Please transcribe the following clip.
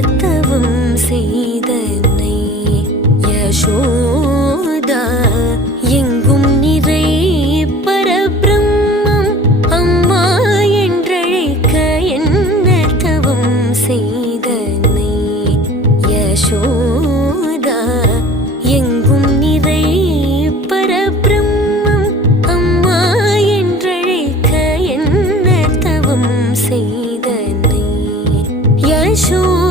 தவம் செய்தனை யசோதா எங்கும் நிறை பரபிரம்மம் அம்மா என்றழைக்க என்ன தவம் செய்தனை யசோதா எங்கும் நிறை பரபிரம்மம் அம்மா என்றழைக்க என்ன தவம் செய்தனை யசோதா